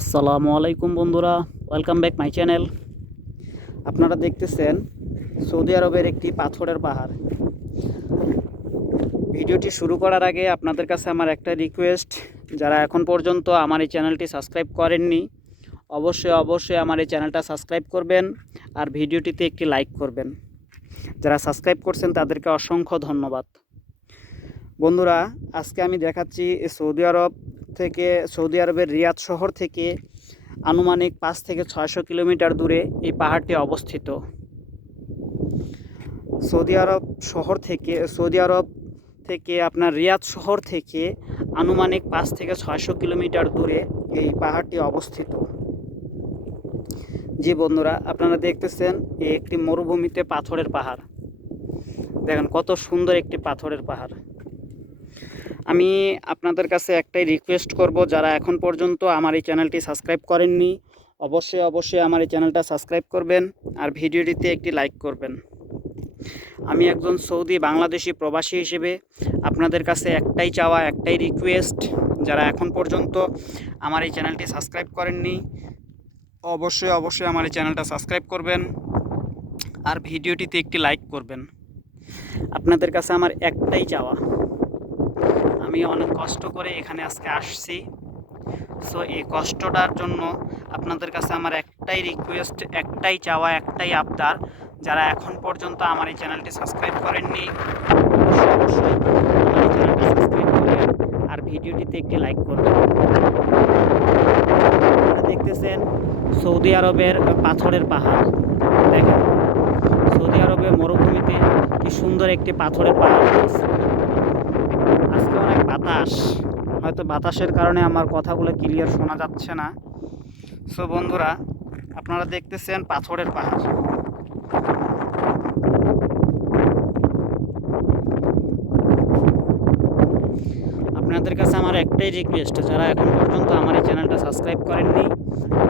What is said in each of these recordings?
আসসালামু আলাইকুম বন্ধুরা, ওয়েলকাম ব্যাক মাই চ্যানেল। আপনারা দেখতেছেন সৌদি আরবের একটি পাথরের পাহাড়। ভিডিওটি শুরু করার আগে আপনাদের কাছে আমার একটা রিকোয়েস্ট, যারা এখন পর্যন্ত আমার এই চ্যানেলটি সাবস্ক্রাইব করেননি অবশ্যই আমার এই চ্যানেলটা সাবস্ক্রাইব করবেন আর ভিডিওটিতে একটি লাইক করবেন। যারা সাবস্ক্রাইব করছেন তাদেরকে অসংখ্য ধন্যবাদ। বন্ধুরা, আজকে আমি দেখাচ্ছি সৌদি আরবের রিয়াদ শহর থেকে আনুমানিক 5 থেকে 600 কিলোমিটার দূরে এই পাহাড়টি অবস্থিত। সৌদি আরব থেকে আপনার রিয়াদ শহর থেকে আনুমানিক 5 থেকে 600 কিলোমিটার দূরে এই পাহাড়টি অবস্থিত। জি বন্ধুরা, আপনারা দেখতেছেন একটি মরুভূমিতে পাথরের পাহাড়। দেখেন কত সুন্দর একটি পাথরের পাহাড়। আমি আপনাদের কাছে একটাই রিকোয়েস্ট করব, যারা এখন পর্যন্ত আমার এই চ্যানেলটি সাবস্ক্রাইব করেননি অবশ্যই আমার এই চ্যানেলটা সাবস্ক্রাইব করবেন আর ভিডিওটিতে একটি লাইক করবেন। আমি একজন সৌদি বাংলাদেশি প্রবাসী হিসেবে আপনাদের কাছে একটাই চাওয়া, একটাই রিকোয়েস্ট, যারা এখন পর্যন্ত আমার এই চ্যানেলটি সাবস্ক্রাইব করেননি অবশ্যই আমার এই চ্যানেলটা সাবস্ক্রাইব করবেন আর ভিডিওটিতে একটি লাইক করবেন। আপনাদের কাছে আমার একটাই চাওয়া। আমি অনেক কষ্ট করে এখানে আজকে আসছি, সো এই কষ্টটার জন্য আপনাদের কাছে আমার একটাই রিকোয়েস্ট, একটাই চাওয়া, একটাই আবদার, যারা এখন পর্যন্ত আমার এই চ্যানেলটি সাবস্ক্রাইব করেননি অবশ্যই আমার এই চ্যানেলটি সাবস্ক্রাইব করবেন আর ভিডিওটিতে একটি লাইক করবেন। আপনারা দেখতেছেন সৌদি আরবের পাথরের পাহাড়। দেখেন সৌদি আরবের মরুভূমিতে কি সুন্দর একটি পাথরের পাহাড় রয়েছে। আজকে অনেক বাতাস, হয়তো বাতাসের কারণে আমার কথাগুলো ক্লিয়ার শোনা যাচ্ছে না। সো বন্ধুরা, আপনারা দেখতেছেন পাথরের পাহাড়। আপনাদের কাছে আমার একটাই রিকোয়েস্ট, যারা এখন পর্যন্ত আমার এই চ্যানেলটা সাবস্ক্রাইব করেননি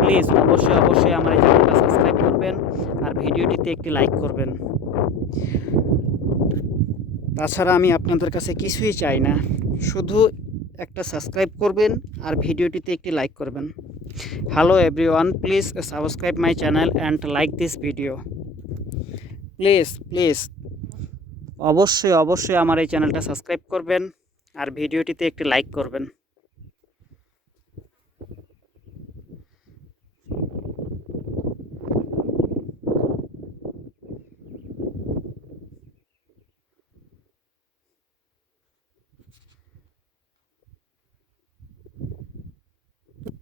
প্লিজ অবশ্যই আমার এই চ্যানেলটা সাবস্ক্রাইব করবেন আর ভিডিওটিতে একটি লাইক করবেন। তাছাড়া আমি আপনাদের কাছে কিছুই চাই না, শুধু একটা সাবস্ক্রাইব করবেন আর ভিডিওটিতে একটি লাইক করবেন। Hello everyone, please subscribe my channel and like this video. Please অবশ্যই আমার এই চ্যানেলটা সাবস্ক্রাইব করবেন আর ভিডিওটিতে একটি লাইক করবেন।